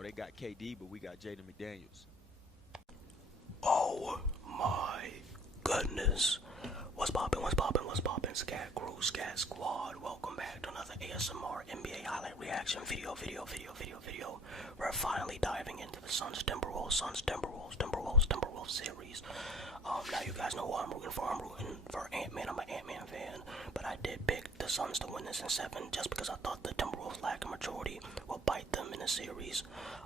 they got KD, but we got Jaden McDaniels. Oh my goodness. What's poppin', what's poppin', what's poppin', Scat Crew, Scat Squad. Welcome back to another ASMR NBA highlight reaction video. We're finally diving into the Timberwolves series. Now you guys know who I'm rooting for. I'm rooting for Ant-Man. I'm an Ant-Man fan. But I did pick the Suns to win this in 7 just because I thought the Timberwolves lack a maturity will bite them in the series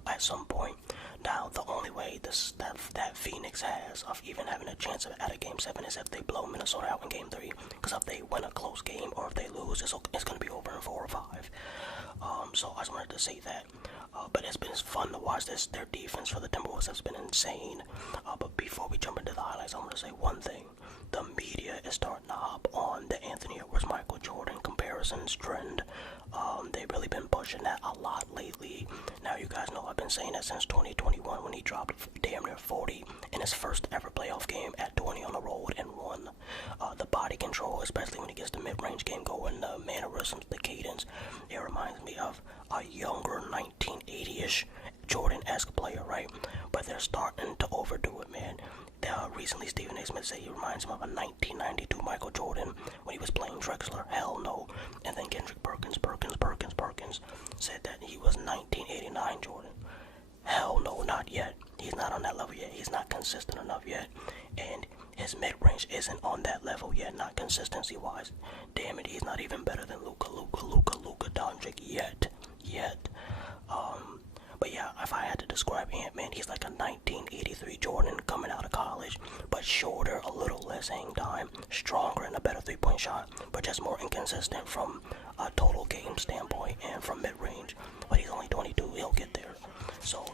at some point. Now, the only way that Phoenix has of even having a chance at a Game 7 is if they blow Minnesota out in Game 3. Because if they win a close game or if they lose, it's going to be over in 4 or 5. So I just wanted to say that. But it's been fun to watch this. Their defense for the Timberwolves has been insane. But before we jump into the highlights, I want to say one thing. The media is starting to hop on the Anthony Edwards Michael Jordan comparisons trend. They've really been pushing that a lot lately. Now you guys know I've been saying that since 2021 when he dropped damn near 40 in his first ever playoff game at 20 on the road and won. The body control, especially when he gets the mid-range game going, the mannerisms, the cadence, it reminds me of a younger 1980-ish Jordan-esque player, right? But they're starting to overdo it, man. Recently, Stephen A. Smith said he reminds him of a 1992 Michael Jordan when he was playing Drexler. Hell no. And then Kendrick Perkins said that he was 1989 Jordan. Hell no, not yet. He's not on that level yet. He's not consistent enough yet. And his mid-range isn't on that level yet, not consistency-wise. Damn it, he's not even better than Luka Doncic yet. But yeah, if I had to describe Ant-Man, he's like a 1983 Jordan coming out of college, but shorter, a little less hang time, stronger and a better three-point shot, but just more inconsistent from a total game standpoint and from mid-range. But he's only 22, he'll get there. So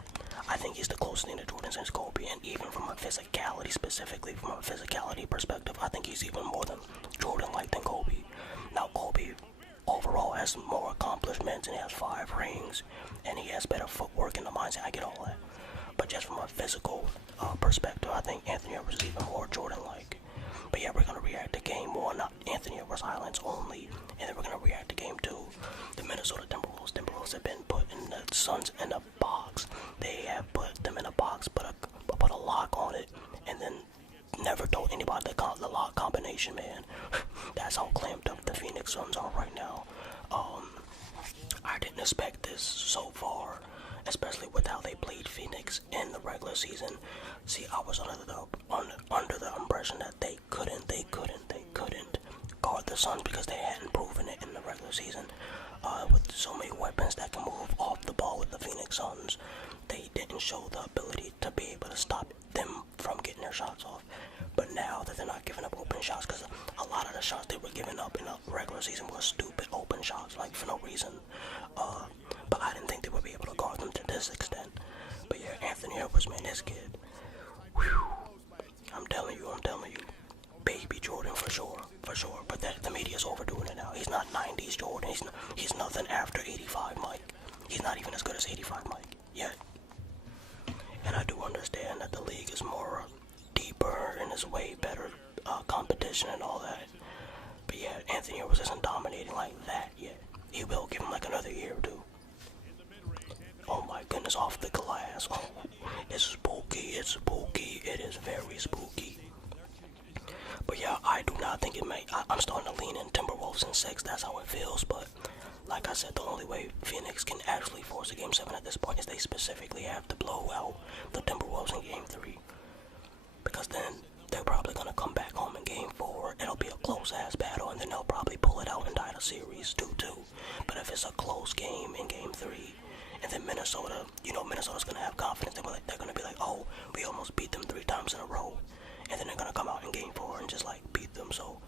I think he's the closest thing to Jordan since Kobe, and even from a physicality, specifically from a physicality perspective, I think he's even more than Jordan-like than Kobe. Now Kobe overall has more accomplishments and he has 5 rings and he has better footwork and the mindset. I get all that, but just from a physical perspective, I think Anthony Edwards is even more Jordan-like. But yeah, we're gonna react to Game 1, not Anthony Edwards highlights only, and then we're gonna react to Game 2. The Minnesota Timberwolves have been put in the Suns in a box. They have put them in a box, put a lock on it, and then never told anybody the lock combination, man. That's how clamped up the Phoenix Suns are right now. I didn't expect this so far, especially with how they played Phoenix in the regular season. See, I was under the impression that they couldn't guard the Suns because they hadn't proven it in the regular season. With so many weapons that can move off the ball with the Phoenix Suns, they didn't show the ability to be able to stop them from getting their shots off. But now that they're not giving up open shots, because a lot of the shots they were giving up in the regular season were stupid open shots, like for no reason. But I didn't think they would be able to guard them to this extent. But yeah, Anthony Edwards, man, this kid, whew, I'm telling you, baby Jordan for sure. But the media's overdoing it now. He's not 90s Jordan. He's nothing after 85 Mike. He's not even as good as 85 Mike yet. And I do understand that the league is more deeper and is way better competition and all that. But yeah, Anthony Edwards isn't dominating like that yet. He will give him like another year or 2. Oh my goodness, off the glass. Oh, it's spooky. It is very spooky. But yeah, I do not think I'm starting to lean in Timberwolves in 6. That's how it feels. But like I said, the only way Phoenix can actually force a Game 7 at this point is they specifically have to blow out the Timberwolves in Game 3. Because then they're probably going to come back home in Game 4. It'll be a close-ass battle, and then they'll probably pull it out and tie the series 2-2. But if it's a close game in Game 3, and then Minnesota, Minnesota's going to have confidence. They're going to be like, oh, we almost beat them 3 times in a row. And then they're going to come out in Game 4 and just, beat them. So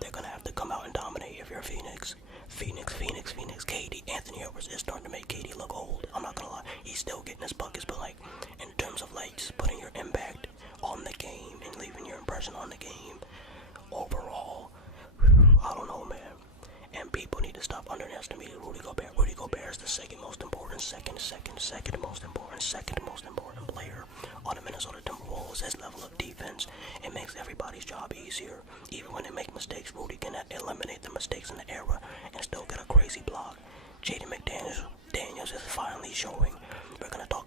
they're going to have to come out and dominate if you're Phoenix. KD, Anthony Edwards is starting to make KD look old. I'm not going to lie. He's still getting his buckets, but, in terms of, just putting your impact on the game and leaving your impression on the game, overall, I don't know, man. And people need to stop underestimating Rudy Gobert. Rudy Gobert is the second most important player on the Minnesota Timberwolves. His level of defense, it makes everybody's job easier. Even when they make mistakes, Rudy can eliminate the mistakes in the era and still get a crazy block. Jaden McDaniels is finally showing. We're going to talk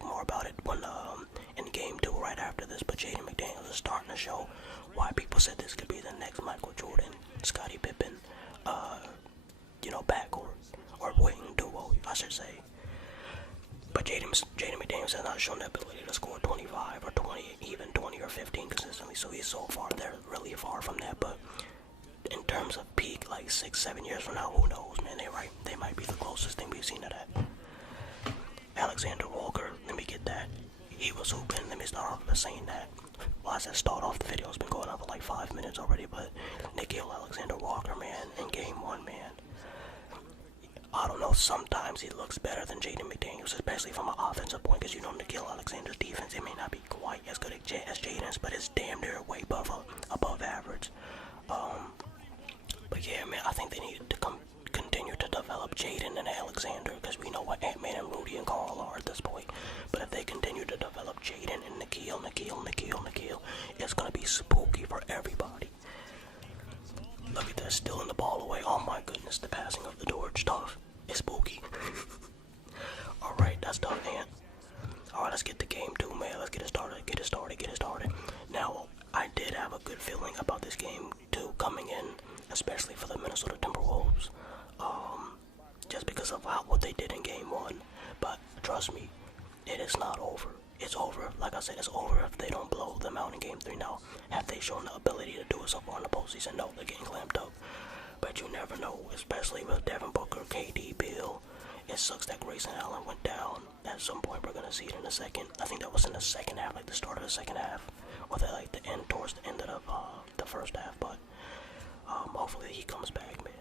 said this could be the next Michael Jordan, Scottie Pippen, backcourt or wing duo, I should say. But Jaden McDaniels has not shown the ability to score 25 or 20, even 20 or 15 consistently. So he's so far there, really far from that. But in terms of peak, like 6-7 years from now, who knows, man? They might be the closest thing we've seen to that. Alexander Walker, let me get that. He was hooping. Let me start off by saying that. Well, I said start off, the video's been going on for like 5 minutes already, but Nickeil Alexander Walker, man, in game 1, man. I don't know, sometimes he looks better than Jaden McDaniels, especially from an offensive point, because Nickeil Alexander's defense, it may not be quite as good as Jaden's, but it's damn near way above average. But yeah, man, I think they need to continue to develop Jaden and Alexander, because we know what Ant-Man and Rudy and Carl are at this point. But if they continue to develop Jaden and Nickeil, it's going to be spooky for everybody. Look at that, stealing the ball away. Oh my goodness, the passing of the torch, tough. It's spooky. Alright, that's tough, Ant. Alright, let's get to game 2, man. Let's get it started. Now, I did have a good feeling about this game 2 coming in, especially for the Minnesota Timberwolves. Just because of what they did in game 1. But trust me, it is not over. It's over. Like I said, it's over if they don't blow them out in game 3 now. Have they shown the ability to do it so far in the postseason? No, they're getting clamped up. But you never know, especially with Devin Booker, KD, Bill. It sucks that Grayson Allen went down. At some point, we're gonna see it in a second. I think that was in the second half, like the start of the second half, or towards the end of the first half. But hopefully he comes back, man.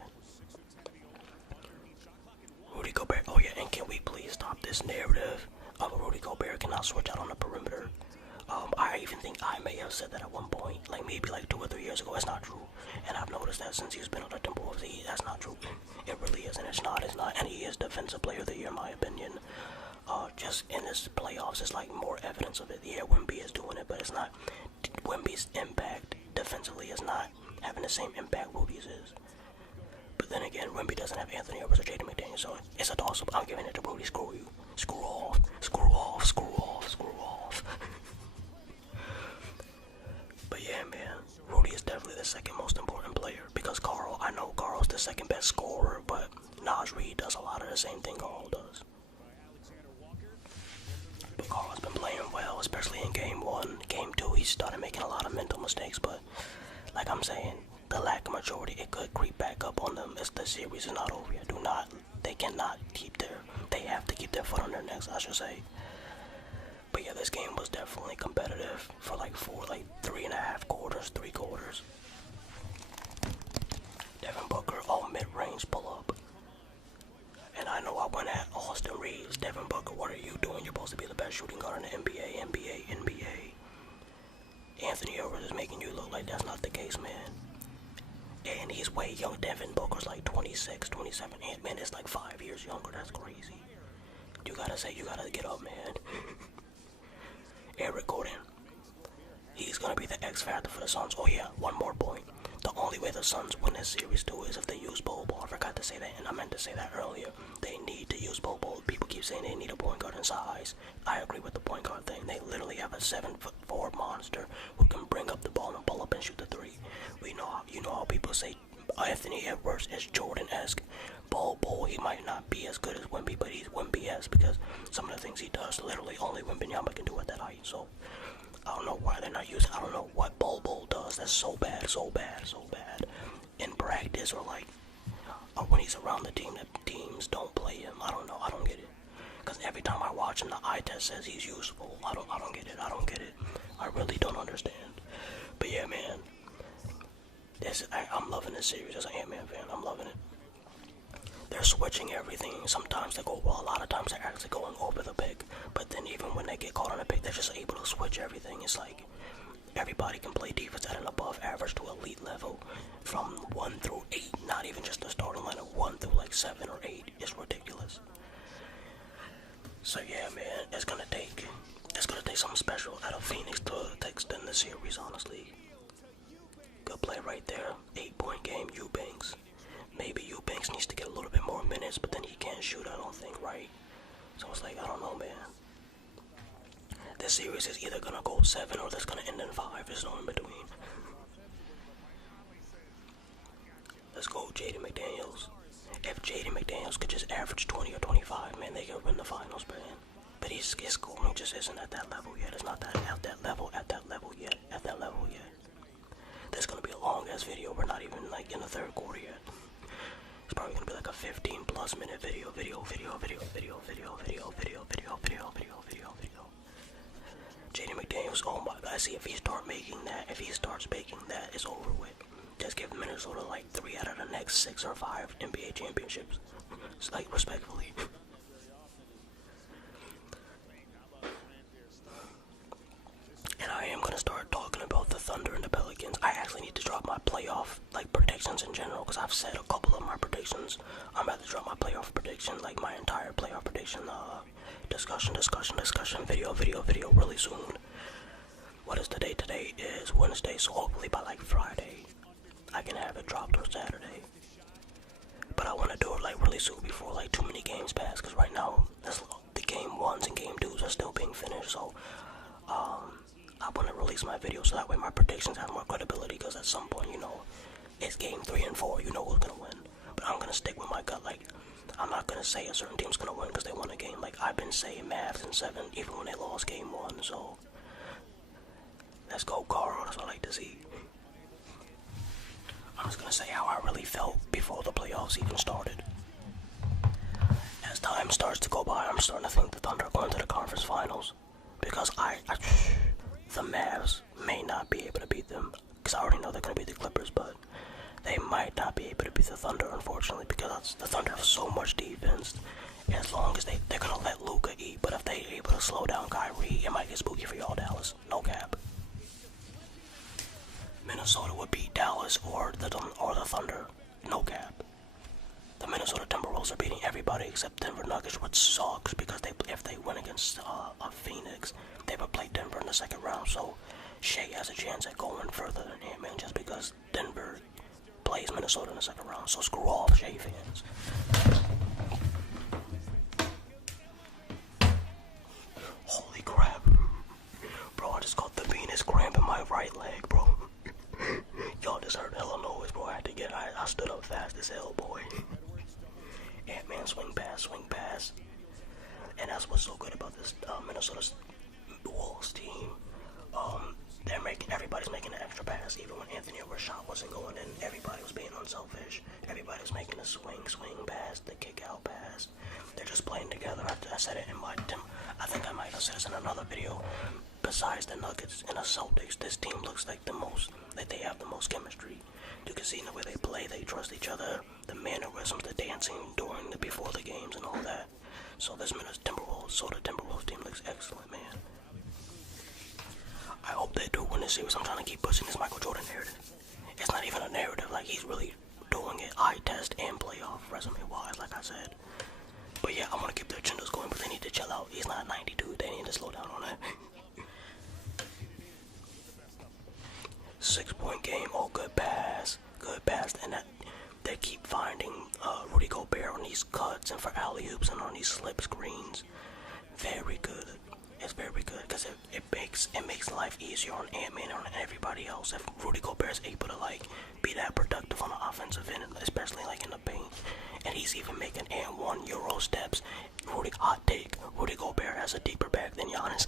Rudy Gobert. Oh yeah, and can we please stop this narrative of Rudy Gobert cannot switch out on the perimeter? I even think I may have said that at one point, like maybe like 2 or 3 years ago. It's not true, and I've noticed that since he's been on the Timberwolves, that's not true. It really isn't. It's not, and he is Defensive Player of the Year in my opinion. Just in this playoffs, it's like more evidence of it. Yeah, Wemby is doing it, but it's not. Wemby's impact defensively is not having the same impact Rudy's is. But then again, Wemby doesn't have Anthony Edwards or Jaden McDaniels, so it's a toss-up. I'm giving it to Rudy. Screw you. Screw off. But yeah, man, Rudy is definitely the second most important player, because I know Carl's the second best scorer, but Naj Reid does a lot of the same thing Carl does. But Carl's been playing well, especially in game 1. Game 2, he started making a lot of mental mistakes, but like I'm saying, the lack of maturity, it could creep back up on them as the series is not over yet. They have to keep their foot on their necks, I should say. But yeah, this game was definitely competitive for like 3 quarters. Devin Booker, all mid-range pull-up. And I know I went at Austin Reeves. Devin Booker, what are you doing? You're supposed to be the best shooting guard in the NBA. Anthony Edwards is making you look like that's not the case, man. And he's way young. Devin Booker's like 26, 27. Ant-Man is like 5 years younger. That's crazy. You gotta get up, man. Eric Gordon. He's gonna be the X factor for the Suns. Oh yeah, one more point. The only way the Suns win this series too is if they use Bol Bol. I forgot to say that, and I meant to say that earlier. They need to use Bol Bol. People keep saying they need a point guard in size. I agree with the point guard thing. They literally have a 7'4" monster who can bring up the ball and pull up and shoot the 3. You know how people say Anthony Edwards is Jordan-esque. Bol Bol, he might not be as good as Wemby, but he's Wemby-esque because some of the things he does, literally only Wembanyama can do at that height. So I don't know why they're not using. I don't know what Bol Bol does. That's so bad in practice, or when he's around the team that teams don't play him. I don't know. I don't get it. Because every time I watch him, the eye test says he's useful. I don't get it. I really don't understand. But yeah, man. I'm loving this series as an Ant-Man fan. I'm loving it. They're switching everything. Sometimes they go well. A lot of times they're actually going over the pick. But then even when they get caught on a pick, they're just able to switch everything. It's like everybody can play defense at an above average to elite level from 1 through 8. Not even just the starting line of 1 through like 7 or 8. It's ridiculous. So yeah, man, it's gonna take something special out of Phoenix to extend the series, honestly. Good play right there. 8-point game, Eubanks. Maybe Eubanks needs to get a little bit more minutes, but then he can't shoot, I don't think, right? So it's like, I don't know, man. This series is either gonna go 7 or it's gonna end in 5. There's no in between. Jaden McDaniels. If Jaden McDaniels could just average 20 or 25, man, they could win the finals, man. But his scoring just isn't at that level yet. It's not that at that level yet. This is gonna be a long ass video. We're not even like in the third quarter yet. It's probably gonna be like a 15 plus minute video. Jaden McDaniels, oh my god, see if he starts making that, it's over with. Just give Minnesota like 3 out of the next 6 or 5 NBA championships. It's like, respectfully. And I am gonna start talking about the Thunder and the Pelicans. I actually need to drop my playoff like predictions in general, because I've said a couple of my predictions. I'm about to drop my playoff prediction, like my entire playoff prediction discussion video really soon. What is the date? Today is Wednesday, so hopefully by like Friday I can have it dropped, or Saturday. But I want to do it like really soon before like too many games pass, because right now the game 1s and game 2s are still being finished, so I want to release my video so that way my predictions have more credibility, because at some point, you know, it's game 3 and 4, you know who's going to win. But I'm going to stick with my gut. Like, I'm not going to say a certain team's going to win because they won a game. Like, I've been saying Mavs in 7 even when they lost game 1, so let's go, Carl. That's what I like to see. I'm just going to say how I really felt before the playoffs even started. As time starts to go by, I'm starting to think the Thunder are going to the conference finals, because the Mavs may not be able to beat them, because I already know they're going to beat the Clippers, but they might not be able to beat the Thunder, unfortunately, because the Thunder have so much defense. As long as they're going to let Luka eat, but if they're able to slow down Kyrie, it might get spooky for y'all, Dallas. No cap. Minnesota would beat Dallas or the Thunder. No cap. The Minnesota Timberwolves are beating everybody except Denver Nuggets, which sucks, because if they win against Phoenix, they would play Denver in the second round, so Shea has a chance at going further than Ant-Man just because Denver plays Minnesota in the second round, so screw off, Shea fans. Holy crap. Bro, I just caught the Venus cramp in my right leg, bro. Y'all just heard hella noise, bro. I stood up fast as hell, boy. Ant-Man swing pass. And that's what's so good about this Minnesota Wolves team. Everybody's making an extra pass. Even when Anthony Edwards' shot wasn't going in, everybody was being unselfish. Everybody was making a swing pass, the kick out pass. They're just playing together. I said it in I think I might have said this in another video. Besides the Nuggets and the Celtics, this team looks like they have the most chemistry. You can see in the way they play, they trust each other, the mannerisms, the dancing before the games and all that. So this Timberwolves team looks excellent, man. I hope they do win this series. I'm trying to keep pushing this Michael Jordan narrative. It's not even a narrative, like he's really doing it eye test and playoff resume wise, like I said. But yeah, I want to keep their agendas going, but they need to chill out. He's not 92, they need to slow down on that. 6-point game, oh good pass, and that they keep finding Rudy Gobert on these cuts and for alley-oops and on these slip screens. Very good. It's very good because it makes life easier on Ant-Man and on everybody else if Rudy Gobert is able to like be that productive on the offensive end, especially like in the paint. And he's even making and 1 Euro steps. Hot take, Rudy Gobert has a deeper bag than Giannis.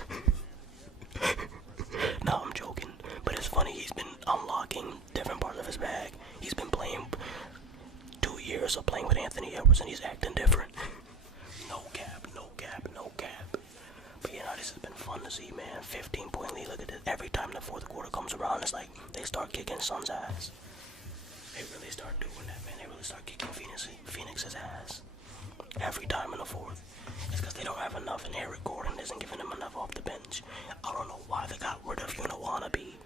No, I'm joking, but it's funny, he's been unlocking different parts of his bag. He's been playing 2 years of playing with Anthony Edwards and he's acting different. No cap. But you know, this has been fun to see, man. 15-point lead, look at this. Every time the fourth quarter comes around, it's like they start kicking Suns' ass. They really start doing that, man. They really start kicking Phoenix's ass. Every time in the fourth. It's because they don't have enough, and Eric Gordon isn't giving them enough off the bench. I don't know why they got rid of Wannabe.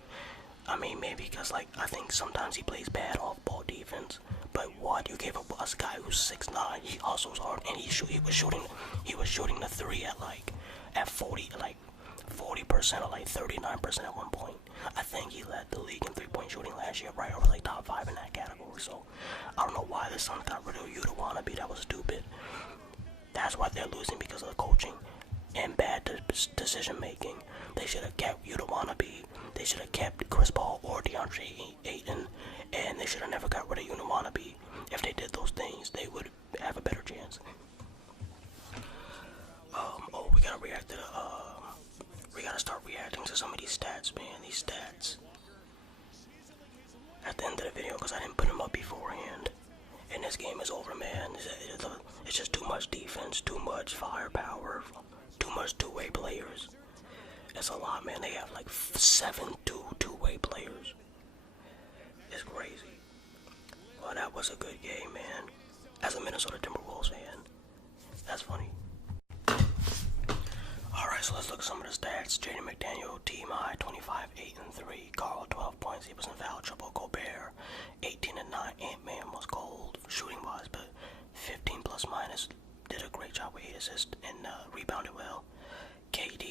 I mean, maybe because, like, I think sometimes he plays bad off-ball defense. But what? You gave up a guy who's 6'9", he hustles hard, and he was shooting the three at 40% or like 39% at one point. I think he led the league in 3-point shooting last year, right? Or like top 5 in that category. So I don't know why the Suns got rid of Wannabe. That was stupid. That's why they're losing, because of the coaching and bad decision making. They should have kept Wannabe. They should have kept Chris Paul or DeAndre Ayton, and they should have never got rid of Wannabe. if they did those things, they would have a better chance. Oh, we gotta react to the, we gotta start reacting to some of these stats, man. These stats. At the end of the video, because I didn't put them up beforehand. And this game is over, man. It's just too much defense, too much firepower, too much two-way players. It's a lot, man. They have like 7 two-way players. It's crazy. Well, that was a good game, man. As a Minnesota Timberwolves fan, that's funny. Alright, so let's look at some of the stats. Jaden McDaniel, team high, 25, 8 and 3. Carl, 12 points. He was in foul trouble. Gobert, 18 and 9. Ant-Man was cold shooting wise, but 15 plus minus. Did a great job with 8 assists and rebounded well. KD,